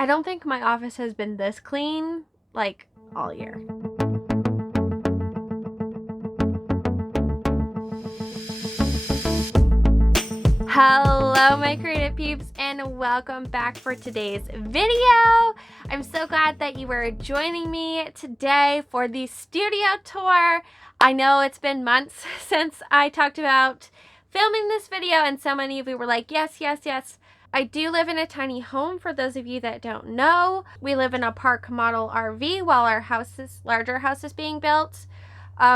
I don't think my office has been this clean, like, all year. Hello, my creative peeps, and welcome back for today's video. I'm so glad that you are joining me today for the studio tour. I know it's been months since I talked about filming this video, and so many of you were like, yes, yes, yes. I do live in a tiny home, for those of you that don't know. We live in a park model RV while our larger house is being built.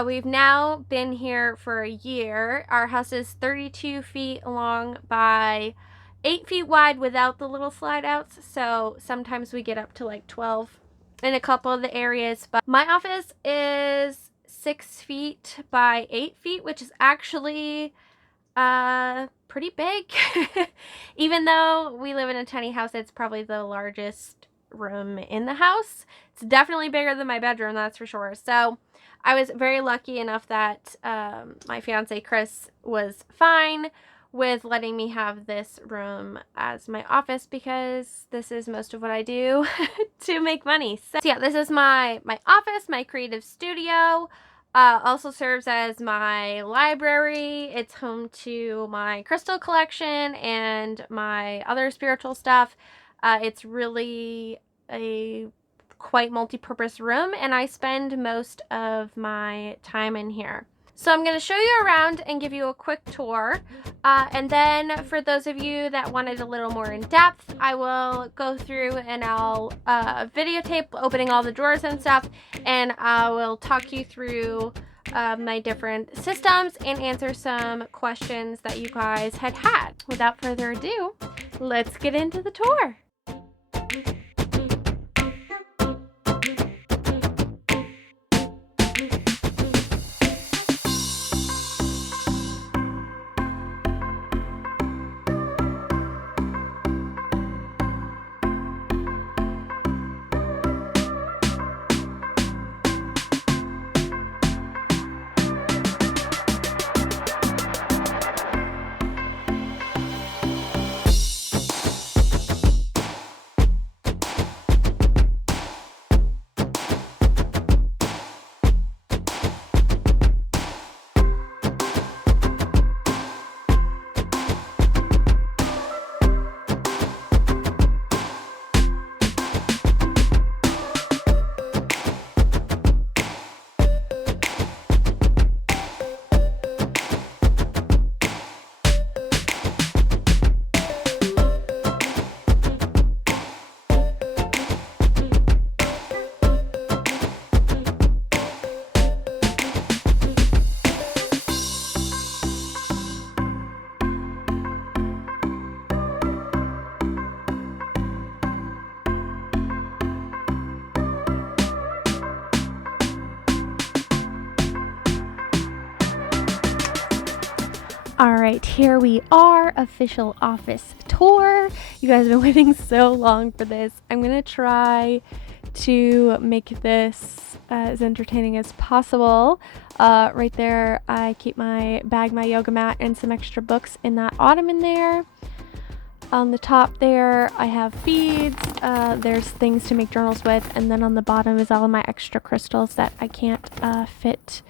We've now been here for a year. Our house is 32 feet long by 8 feet wide without the little slide outs, so sometimes we get up to like 12 in a couple of the areas. But my office is 6 feet by 8 feet, which is actually pretty big. Even though we live in a tiny house, it's probably the largest room in the house. It's definitely bigger than my bedroom, that's for sure. So I was very lucky enough that my fiance Chris was fine with letting me have this room as my office, because this is most of what I do to make money. So yeah, this is my office, my creative studio. Also serves as my library. It's home to my crystal collection and my other spiritual stuff. It's really a quite multi-purpose room, and I spend most of my time in here. So I'm going to show you around and give you a quick tour. And then for those of you that wanted a little more in depth, I will go through and I'll videotape opening all the drawers and stuff, and I will talk you through my different systems and answer some questions that you guys had. Without further ado, let's get into the tour. All right, here we are, official office tour. You guys have been waiting so long for this. I'm gonna try to make this as entertaining as possible. Right there, I keep my bag, my yoga mat, and some extra books in that ottoman there. On the top there, I have beads. There's things to make journals with, and then on the bottom is all of my extra crystals that I can't fit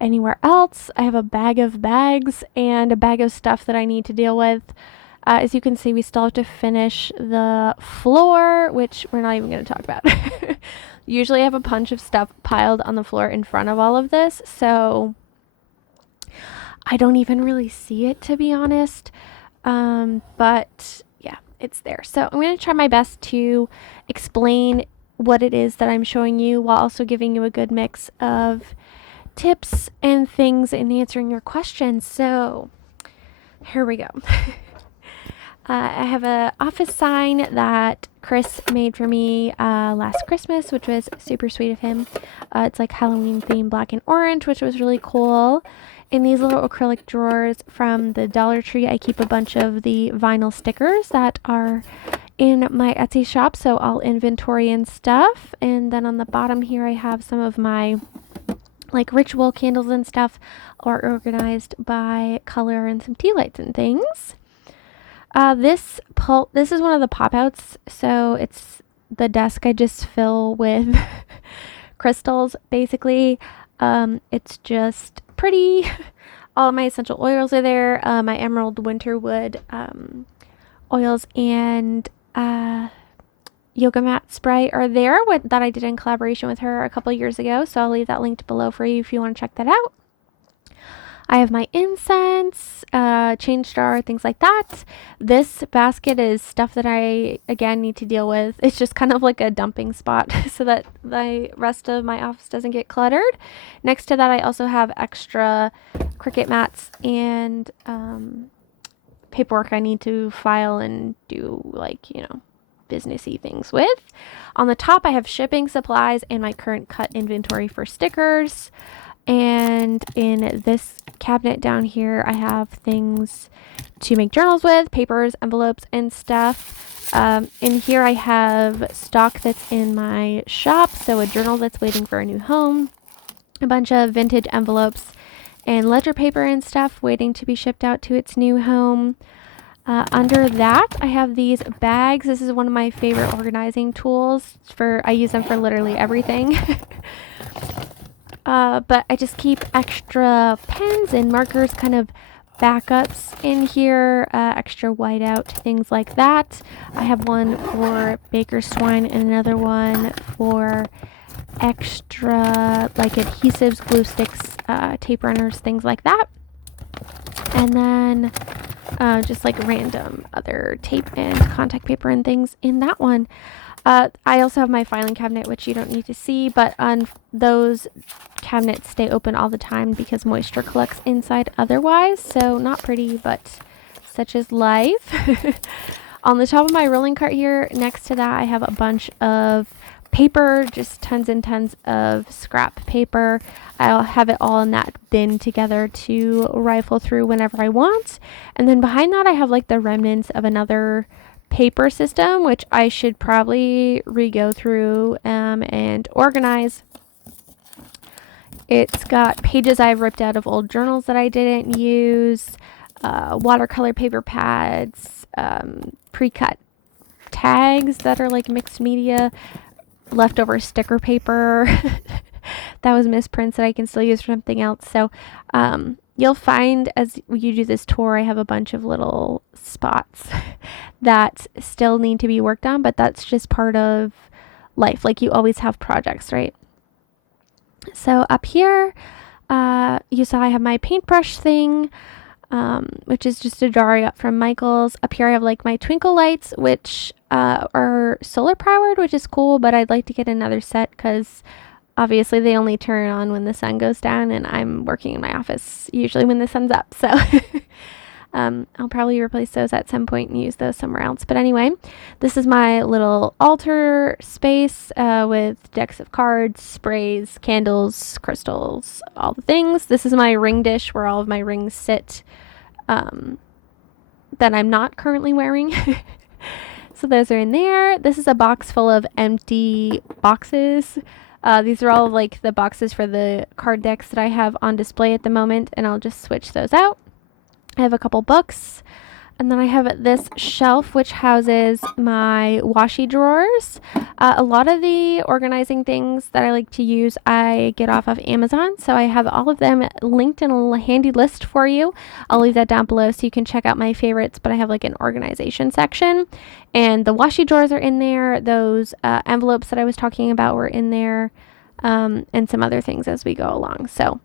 anywhere else. I have a bag of bags and a bag of stuff that I need to deal with. As you can see, we still have to finish the floor, which we're not even going to talk about. Usually I have a bunch of stuff piled on the floor in front of all of this, so I don't even really see it, to be honest. But yeah, it's there. So I'm going to try my best to explain what it is that I'm showing you, while also giving you a good mix of tips and things and answering your questions. So here we go. I have an office sign that Chris made for me last Christmas, which was super sweet of him. It's like Halloween themed, black and orange, which was really cool. In these little acrylic drawers from the Dollar Tree, I keep a bunch of the vinyl stickers that are in my Etsy shop, so all inventory and stuff. And then on the bottom here, I have some of my like ritual candles and stuff are organized by color and some tea lights and things. This is one of the pop outs, so it's the desk I just fill with crystals, basically. It's just pretty. All of my essential oils are there. My emerald winterwood oils and yoga mat spray are there that I did in collaboration with her a couple years ago. So I'll leave that linked below for you if you want to check that out. I have my incense, change jar, things like that. This basket is stuff that I, again, need to deal with. It's just kind of like a dumping spot so that the rest of my office doesn't get cluttered. Next to that, I also have extra Cricut mats and paperwork I need to file and do, like, you know, businessy things with. On the top, I have shipping supplies and my current cut inventory for stickers. And in this cabinet down here, I have things to make journals with, papers, envelopes, and stuff. In here, I have stock that's in my shop, so a journal that's waiting for a new home, a bunch of vintage envelopes, and ledger paper and stuff waiting to be shipped out to its new home. Under that, I have these bags. This is one of my favorite organizing tools. I use them for literally everything. But I just keep extra pens and markers, kind of backups in here, extra whiteout, things like that. I have one for baker's twine and another one for extra, like, adhesives, glue sticks, tape runners, things like that. And then just like random other tape and contact paper and things in that one. I also have my filing cabinet, which you don't need to see, but those cabinets stay open all the time because moisture collects inside otherwise. So not pretty, but such is life. On the top of my rolling cart here, next to that, I have a bunch of paper, just tons and tons of scrap paper. I'll have it all in that bin together to rifle through whenever I want. And then behind that, I have like the remnants of another paper system, which I should probably re-go through and organize. It's got pages I've ripped out of old journals that I didn't use, watercolor paper pads, pre-cut tags that are like mixed media, leftover sticker paper that was misprints that I can still use for something else. So you'll find as you do this tour, I have a bunch of little spots that still need to be worked on, but that's just part of life. Like, you always have projects, right? So up here, you saw I have my paintbrush thing, which is just a jar I got from Michael's. Up here I have like my twinkle lights, which are solar powered, which is cool, but I'd like to get another set because obviously they only turn on when the sun goes down, and I'm working in my office usually when the sun's up. So I'll probably replace those at some point and use those somewhere else. But anyway, this is my little altar space with decks of cards, sprays, candles, crystals, all the things. This is my ring dish where all of my rings sit that I'm not currently wearing. So those are in there. This is a box full of empty boxes. These are all like the boxes for the card decks that I have on display at the moment, and I'll just switch those out. I have a couple books, and then I have this shelf which houses my washi drawers. A lot of the organizing things that I like to use I get off of Amazon, so I have all of them linked in a little handy list for you. I'll leave that down below so you can check out my favorites, but I have like an organization section, and the washi drawers are in there. Those envelopes that I was talking about were in there, and some other things as we go along. So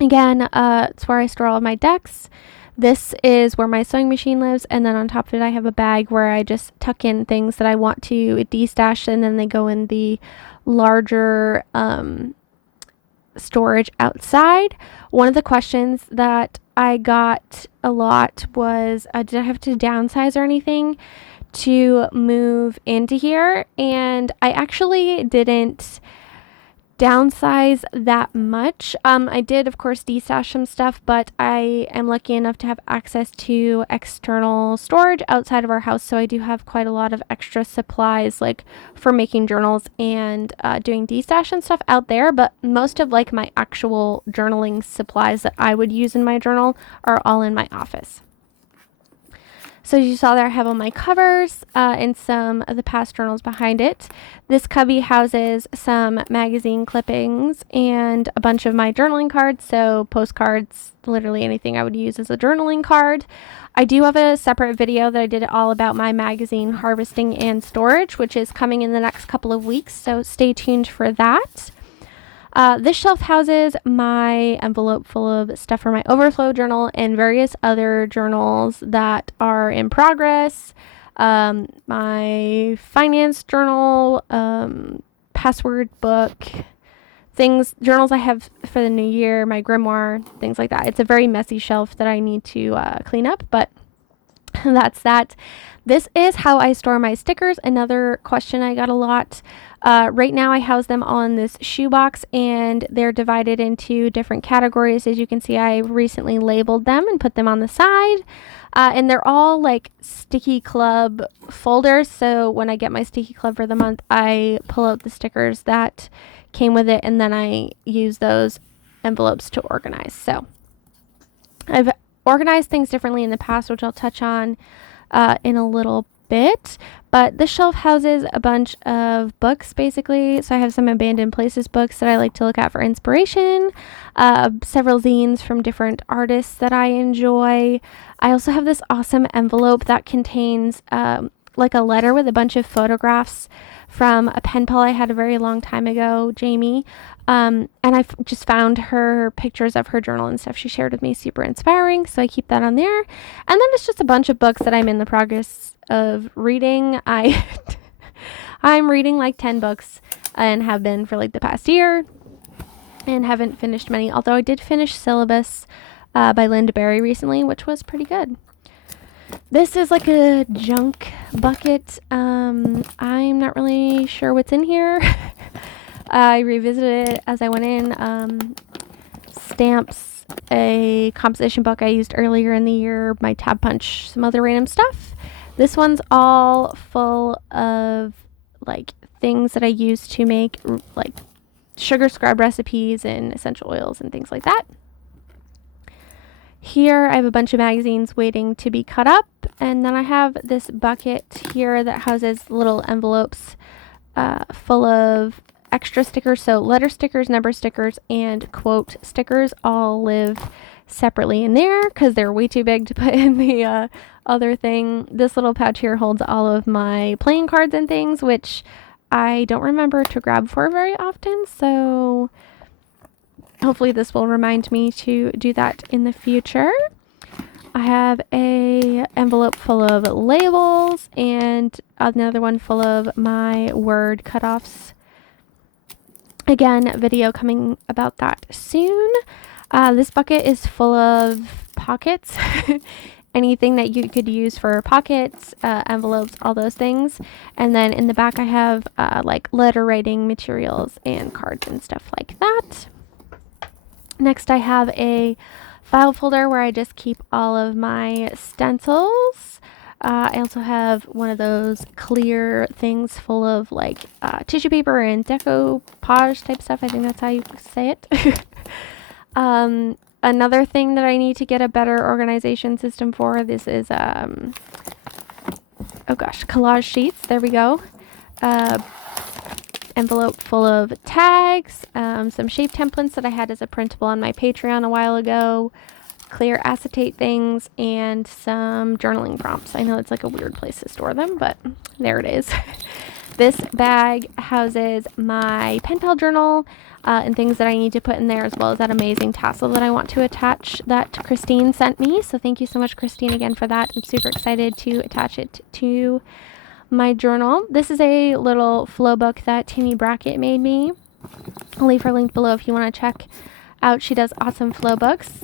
again, it's where I store all of my decks. This is where my sewing machine lives, and then on top of it I have a bag where I just tuck in things that I want to de-stash, and then they go in the larger storage outside. One of the questions that I got a lot was, did I have to downsize or anything to move into here? And I actually didn't downsize that much. I did, of course, destash some stuff, but I am lucky enough to have access to external storage outside of our house, so I do have quite a lot of extra supplies, like for making journals and doing destash and stuff out there. But most of like my actual journaling supplies that I would use in my journal are all in my office. So as you saw there, I have all my covers and some of the past journals behind it. This cubby houses some magazine clippings and a bunch of my journaling cards, so postcards, literally anything I would use as a journaling card. I do have a separate video that I did all about my magazine harvesting and storage, which is coming in the next couple of weeks, so stay tuned for that. This shelf houses my envelope full of stuff for my overflow journal and various other journals that are in progress. My finance journal, password book, journals I have for the new year, my grimoire, things like that. It's a very messy shelf that I need to clean up, but that's that. This is how I store my stickers. Another question I got a lot. Right now I house them all in this shoebox, and they're divided into different categories. As you can see, I recently labeled them and put them on the side. And they're all like Sticky Club folders. So when I get my Sticky Club for the month, I pull out the stickers that came with it, and then I use those envelopes to organize. So I've organized things differently in the past, which I'll touch on in a little bit, but this shelf houses a bunch of books basically. So I have some Abandoned Places books that I like to look at for inspiration, several zines from different artists that I enjoy. I also have this awesome envelope that contains like a letter with a bunch of photographs from a pen pal I had a very long time ago, Jamie. And I just found her pictures of her journal and stuff she shared with me, super inspiring. So I keep that on there. And then it's just a bunch of books that I'm in the progress of reading. I'm reading like 10 books and have been for like the past year and haven't finished many. Although I did finish Syllabus by Linda Berry recently, which was pretty good. This is like a junk bucket. I'm not really sure what's in here. I revisited it as I went in. Stamps, a composition book I used earlier in the year, my tab punch, some other random stuff. This one's all full of like things that I use to make like sugar scrub recipes and essential oils and things like that. Here I have a bunch of magazines waiting to be cut up, and then I have this bucket here that houses little envelopes full of extra stickers. So letter stickers, number stickers, and quote stickers all live separately in there because they're way too big to put in the other thing. This little pouch here holds all of my playing cards and things, which I don't remember to grab for very often, so hopefully this will remind me to do that in the future. I have a envelope full of labels and another one full of my word cutoffs. Again, video coming about that soon. This bucket is full of pockets. Anything that you could use for pockets, envelopes, all those things. And then in the back I have like letter writing materials and cards and stuff like that. Next I have a file folder where I just keep all of my stencils. I also have one of those clear things full of like tissue paper and decoupage type stuff. I think that's how you say it. Another thing that I need to get a better organization system for, this is, collage sheets. There we go. Envelope full of tags, some shape templates that I had as a printable on my Patreon a while ago, clear acetate things, and some journaling prompts. I know it's like a weird place to store them, but there it is. This bag houses my pen pal journal and things that I need to put in there, as well as that amazing tassel that I want to attach that Christine sent me. So thank you so much, Christine, again for that. I'm super excited to attach it to my journal. This is a little flow book that Tammy Brackett made me. I'll leave her link below if you want to check out. She does awesome flow books.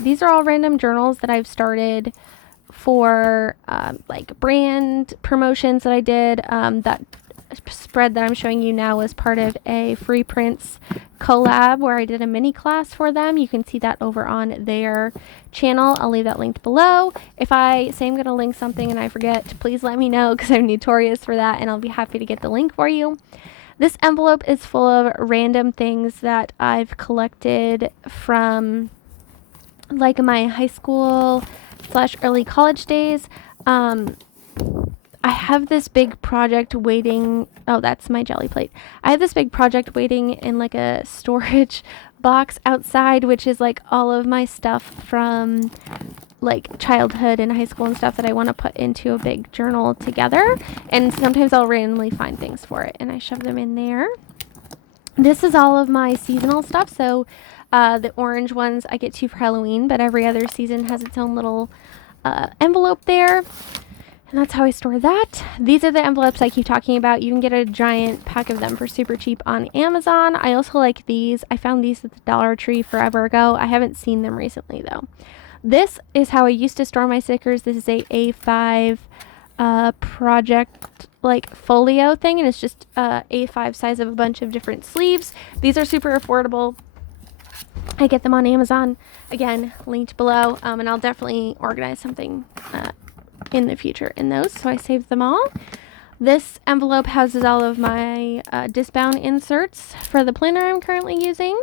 These are all random journals that I've started for like brand promotions that I did. That spread that I'm showing you now was part of a Free Prints collab where I did a mini class for them. You can see that over on their channel. I'll leave that linked below. If I say I'm going to link something and I forget, please let me know because I'm notorious for that, and I'll be happy to get the link for you. This envelope is full of random things that I've collected from like my high school / early college days. I have this big project waiting. Oh, that's my jelly plate. I have this big project waiting in like a storage box outside, which is like all of my stuff from like childhood and high school and stuff that I want to put into a big journal together. And sometimes I'll randomly find things for it and I shove them in there. This is all of my seasonal stuff. So the orange ones I get to for Halloween, but every other season has its own little envelope there. And that's how I store that. These are the envelopes I keep talking about. You can get a giant pack of them for super cheap on Amazon. I also like these. I found these at the Dollar Tree forever ago. I haven't seen them recently though. This is how I used to store my stickers. This is a A5 project like folio thing, and it's just A5 size of a bunch of different sleeves. These are super affordable. I get them on Amazon. Again, linked below, and I'll definitely organize something in the future in those, so I saved them all. This envelope houses all of my discbound inserts for the planner I'm currently using,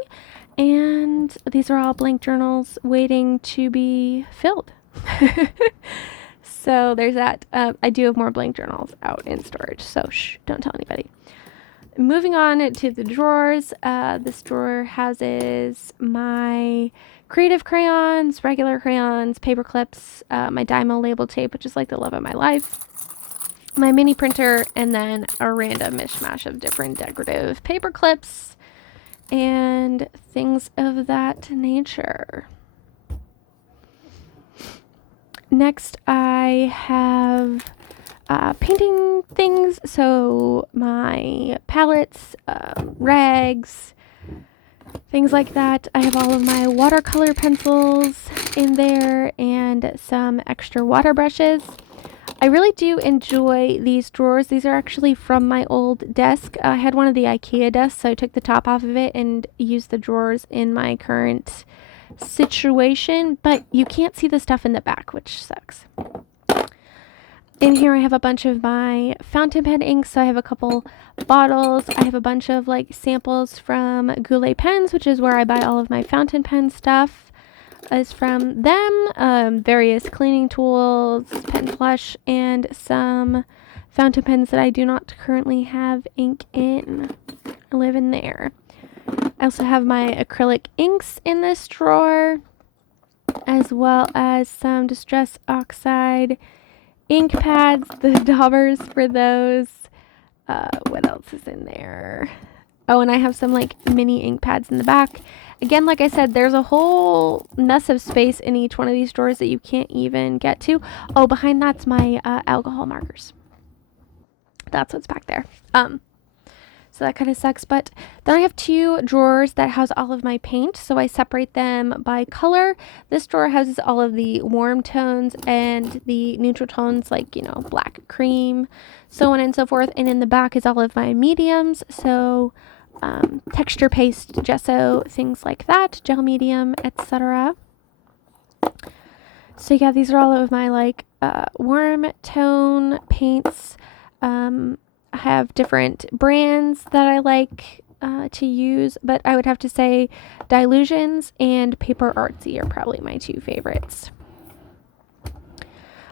and these are all blank journals waiting to be filled. So there's that. I do have more blank journals out in storage, so shh, don't tell anybody. Moving on to the drawers. This drawer houses my creative crayons, regular crayons, paper clips, my Dymo label tape, which is like the love of my life, my mini printer, and then a random mishmash of different decorative paper clips and things of that nature. Next, I have painting things, so my palettes, rags, things like that. I have all of my watercolor pencils in there and some extra water brushes. I really do enjoy these drawers. These are actually from my old desk. I had one of the IKEA desks, so I took the top off of it and used the drawers in my current situation, but you can't see the stuff in the back, which sucks. In here I have a bunch of my fountain pen inks, so I have a couple bottles. I have a bunch of like samples from Goulet pens, which is where I buy all of my fountain pen stuff, is from them. Various cleaning tools, pen flush, and some fountain pens that I do not currently have ink in. I live in there. I also have my acrylic inks in this drawer, as well as some Distress Oxide ink pads, the daubers for those. What else is in there? Oh, and I have some like mini ink pads in the back. Again, like I said, there's a whole mess of space in each one of these drawers that you can't even get to. Oh, behind that's my alcohol markers. That's what's back there. So that kind of sucks. But then I have two drawers that house all of my paint. So I separate them by color. This drawer houses all of the warm tones and the neutral tones, like, you know, black, cream, so on and so forth. And in the back is all of my mediums. So texture paste, gesso, things like that, gel medium, etc. So yeah, these are all of my like warm tone paints. I have different brands that I like to use, but I would have to say Dilutions and Paper Artsy are probably my two favorites.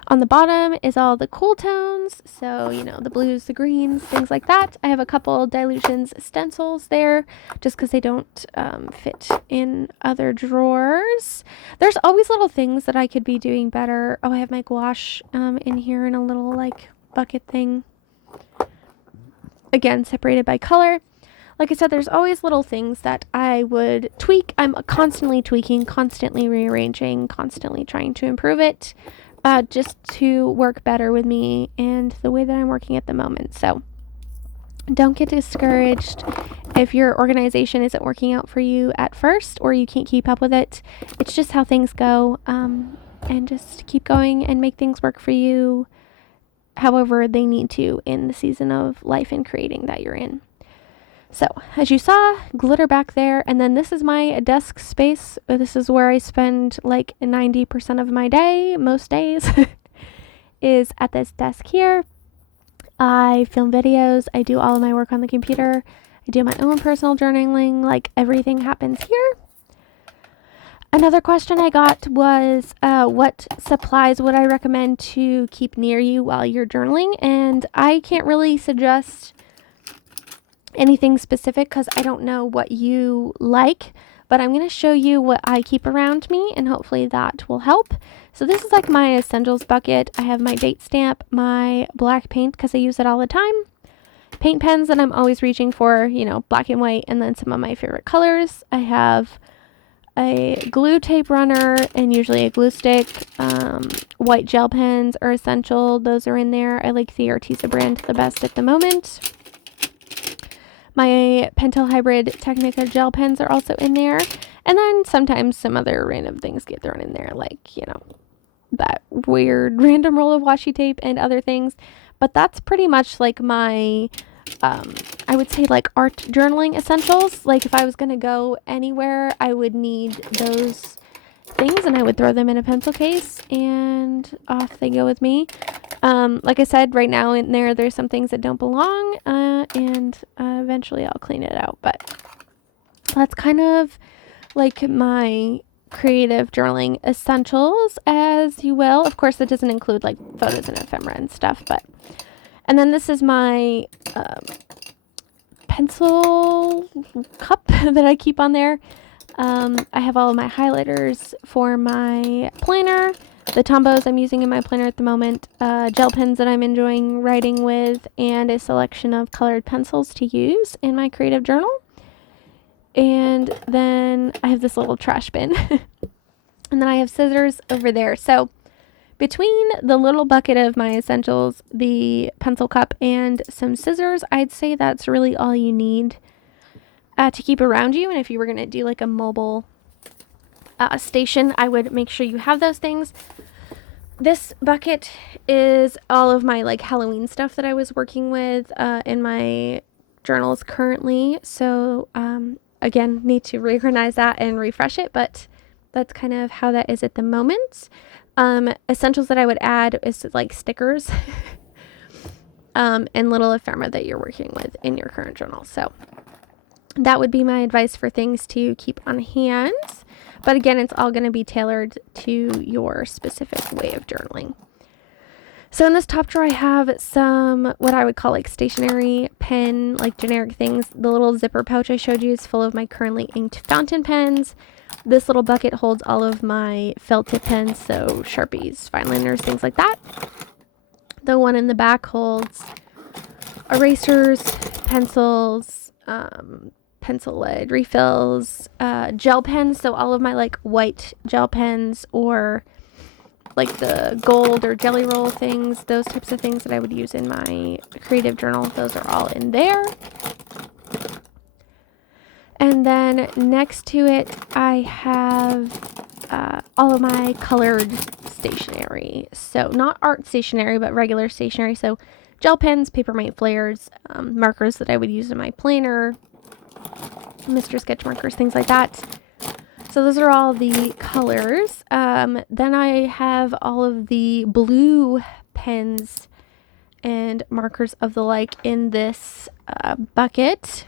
On the bottom is all the cool tones, so, you know, the blues, the greens, things like that. I have a couple Dilutions stencils there, just because they don't fit in other drawers. There's always little things that I could be doing better. Oh, I have my gouache in here in a little, like, bucket thing. Again, separated by color. Like I said, there's always little things that I would tweak. I'm constantly tweaking, constantly rearranging, constantly trying to improve it, just to work better with me and the way that I'm working at the moment. So don't get discouraged if your organization isn't working out for you at first or you can't keep up with it. It's just how things go, and just keep going and make things work for you however they need to in the season of life and creating that you're in. So, as you saw, glitter back there, and then this is my desk space. This is where I spend like 90% of my day, most days, is at this desk here. I film videos, I do all of my work on the computer, I do my own personal journaling, like everything happens here. Another question I got was, what supplies would I recommend to keep near you while you're journaling? And I can't really suggest anything specific because I don't know what you like, but I'm going to show you what I keep around me and hopefully that will help. So this is like my essentials bucket. I have my date stamp, my black paint because I use it all the time, paint pens that I'm always reaching for, you know, black and white, and then some of my favorite colors. I have a glue tape runner and usually a glue stick. White gel pens are essential. Those are in there. I like the Arteza brand the best at the moment. My Pentel Hybrid Technica gel pens are also in there. And then sometimes some other random things get thrown in there, like, you know, that weird random roll of washi tape and other things. But that's pretty much like my, I would say like art journaling essentials. Like if I was going to go anywhere, I would need those things and I would throw them in a pencil case and off they go with me. Like I said, right now in there's some things that don't belong, and eventually I'll clean it out. But that's kind of like my creative journaling essentials, as you will. Of course, that doesn't include like photos and ephemera and stuff, but. And then this is my pencil cup that I keep on there. I have all of my highlighters for my planner, the Tombos I'm using in my planner at the moment, gel pens that I'm enjoying writing with, and a selection of colored pencils to use in my creative journal. And then I have this little trash bin. And then I have scissors over there. So between the little bucket of my essentials, the pencil cup, and some scissors, I'd say that's really all you need to keep around you. And if you were going to do like a mobile station, I would make sure you have those things. This bucket is all of my like Halloween stuff that I was working with in my journals currently. So again, need to reorganize that and refresh it, but that's kind of how that is at the moment. Essentials that I would add is like stickers and little ephemera that you're working with in your current journal. So that would be my advice for things to keep on hand. But again, it's all going to be tailored to your specific way of journaling. So in this top drawer, I have some what I would call like stationery pen, like generic things. The little zipper pouch I showed you is full of my currently inked fountain pens. This little bucket holds all of my felt tip pens, so Sharpies, fine liners, things like that. The one in the back holds erasers, pencils, pencil lead refills, gel pens, so all of my like white gel pens or like the gold or jelly roll things, those types of things that I would use in my creative journal, those are all in there. And then next to it, I have all of my colored stationery. So not art stationery, but regular stationery. So gel pens, Papermate flares, markers that I would use in my planner, Mr. Sketch markers, things like that. So those are all the colors. Then I have all of the blue pens and markers of the like in this bucket.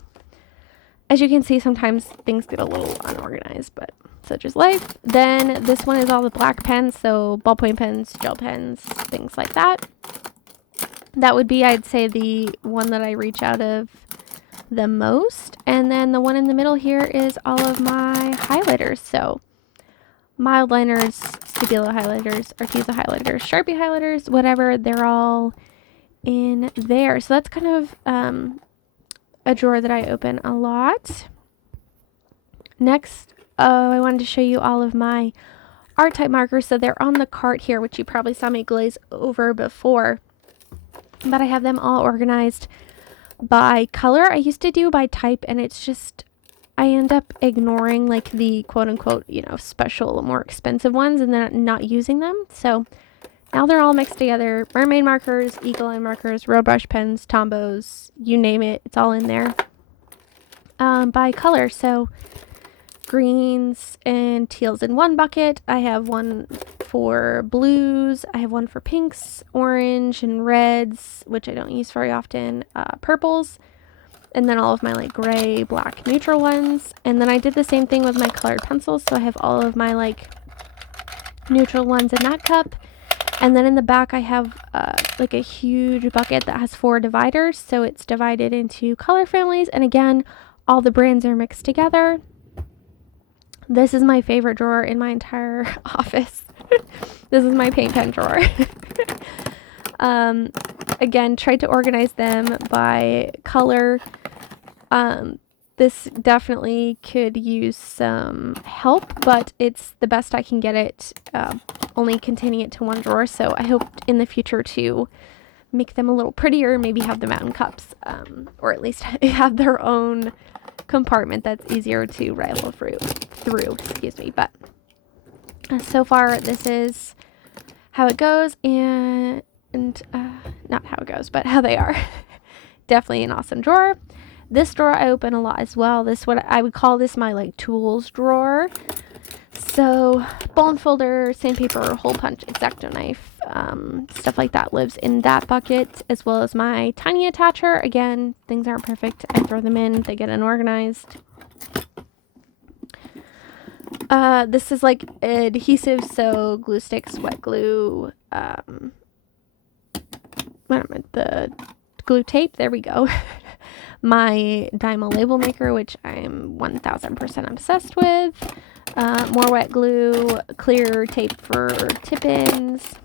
As you can see, sometimes things get a little unorganized, but such is life. Then this one is all the black pens, so ballpoint pens, gel pens, things like that. That would be, I'd say, the one that I reach out of the most. And then the one in the middle here is all of my highlighters. So mild liners, Stabilo highlighters, Arteza highlighters, Sharpie highlighters, whatever, they're all in there. So that's kind of a drawer that I open a lot. Next, I wanted to show you all of my art type markers. So they're on the cart here, which you probably saw me glaze over before. But I have them all organized by color. I used to do by type, and it's just, I end up ignoring like the quote unquote, you know, special, more expensive ones and then not using them. So now they're all mixed together. Mermaid markers, eagle eye markers, road brush pens, Tombos, you name it, it's all in there. By color, so greens and teals in one bucket. I have one for blues. I have one for pinks, orange, and reds, which I don't use very often. Purples. and then all of my like gray, black, neutral ones. And then I did the same thing with my colored pencils, so I have all of my like neutral ones in that cup. And then in the back I have like a huge bucket that has 4 dividers, so it's divided into color families, and again, all the brands are mixed together. This is my favorite drawer in my entire office. This is my paint pen drawer. Again, tried to organize them by color. This definitely could use some help, but it's the best I can get it, only containing it to one drawer. So I hope in the future to make them a little prettier, maybe have them out in cups, or at least have their own compartment that's easier to rifle through, excuse me. But so far this is how it goes, and not how it goes, but how they are. Definitely an awesome drawer. This drawer I open a lot as well. This, what I would call this, my like tools drawer. So bone folder, sandpaper, hole punch, X-Acto knife, stuff like that lives in that bucket, as well as my tiny attacher. Again, things aren't perfect. I throw them in, they get unorganized. This is like adhesive, so glue sticks, wet glue, the glue tape, there we go. My Dymo label maker, which I'm 1000% obsessed with. More wet glue, clear tape for tip-ins.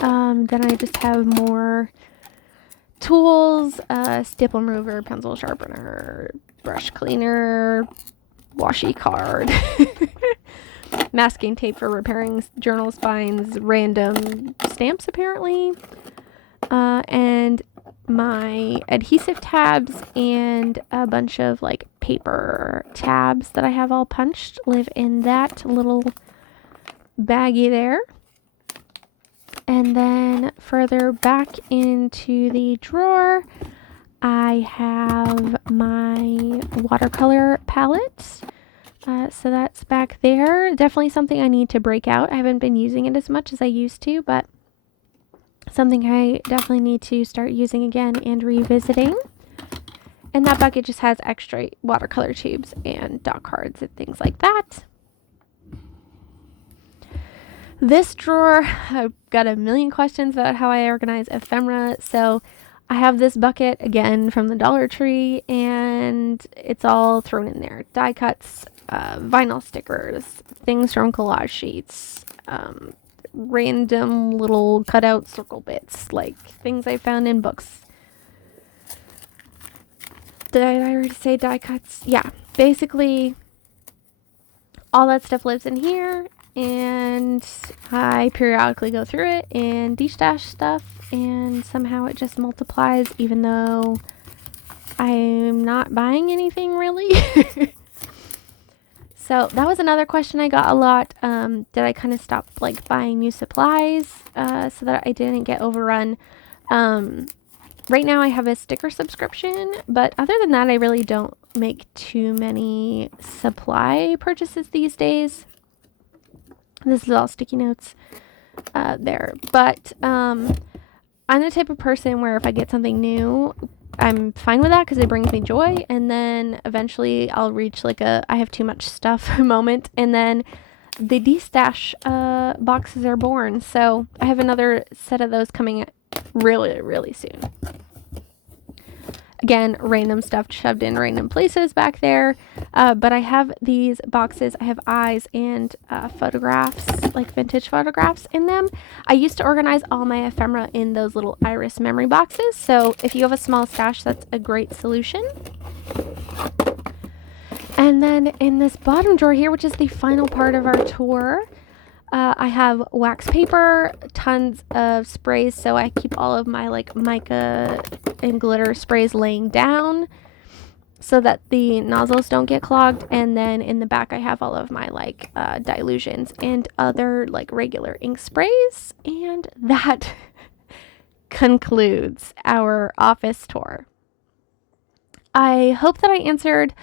Then I just have more tools, staple remover, pencil sharpener, brush cleaner, washi card, masking tape for repairing journal spines, random stamps apparently, and my adhesive tabs and a bunch of like paper tabs that I have all punched live in that little baggie there. And then further back into the drawer, I have my watercolor palette. So that's back there. Definitely something I need to break out. I haven't been using it as much as I used to, but something I definitely need to start using again and revisiting. And that bucket just has extra watercolor tubes and dot cards and things like that. This drawer, I've got a million questions about how I organize ephemera. So I have this bucket again from the Dollar Tree, and it's all thrown in there. Die cuts, vinyl stickers, things from collage sheets, random little cutout circle bits, like things I found in books. Did I already say die cuts? Yeah, basically all that stuff lives in here, and I periodically go through it and de-stash stuff, and somehow it just multiplies even though I'm not buying anything really. So that was another question I got a lot. Did I kind of stop like buying new supplies so that I didn't get overrun? Right now I have a sticker subscription, but other than that, I really don't make too many supply purchases these days. This is all sticky notes there. But I'm the type of person where if I get something new, I'm fine with that because it brings me joy, and then eventually I'll reach like a I have too much stuff moment, and then the de-stash boxes are born. So I have another set of those coming really, really soon. Again, random stuff shoved in random places back there, but I have these boxes. I have eyes and photographs, like vintage photographs in them. I used to organize all my ephemera in those little iris memory boxes, so if you have a small stash, that's a great solution. And then in this bottom drawer here, which is the final part of our tour, I have wax paper, tons of sprays, so I keep all of my like mica and glitter sprays laying down so that the nozzles don't get clogged. And then in the back I have all of my like dilutions and other like regular ink sprays. And that concludes our office tour. I hope that I answered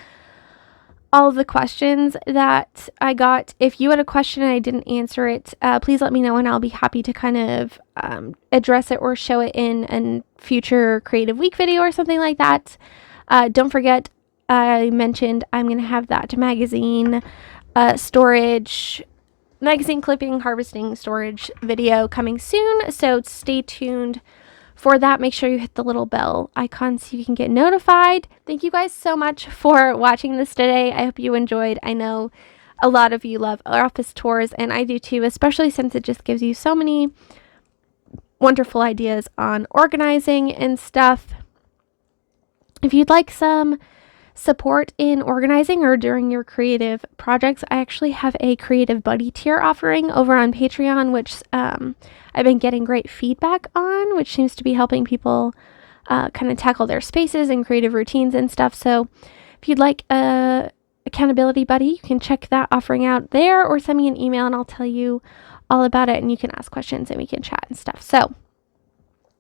all of the questions that I got. If you had a question and I didn't answer it, please let me know and I'll be happy to kind of address it or show it in a future Creative Week video or something like that. Don't forget, I mentioned I'm going to have that magazine clipping, harvesting, storage video coming soon. So stay tuned for that. Make sure you hit the little bell icon so you can get notified. Thank you guys so much for watching this today. I hope you enjoyed. I know a lot of you love office tours, and I do too, especially since it just gives you so many wonderful ideas on organizing and stuff. If you'd like some support in organizing or during your creative projects, I actually have a creative buddy tier offering over on Patreon, which I've been getting great feedback on, which seems to be helping people kind of tackle their spaces and creative routines and stuff. So if you'd like a accountability buddy, you can check that offering out there, or send me an email and I'll tell you all about it, and you can ask questions and we can chat and stuff. So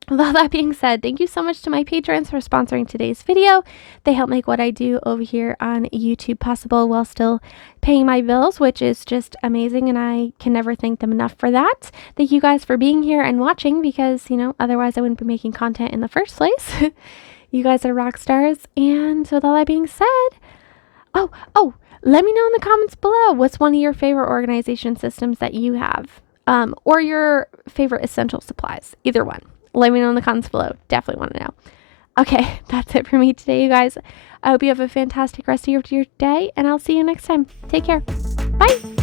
with all that being said, thank you so much to my patrons for sponsoring today's video. They help make what I do over here on YouTube possible while still paying my bills, which is just amazing, and I can never thank them enough for that. Thank you guys for being here and watching, because, you know, otherwise I wouldn't be making content in the first place. You guys are rock stars. And with all that being said, oh, let me know in the comments below, what's one of your favorite organization systems that you have, or your favorite essential supplies, either one. Let me know in the comments below. Definitely want to know. Okay, that's it for me today, you guys. I hope you have a fantastic rest of your day, and I'll see you next time. Take care. Bye.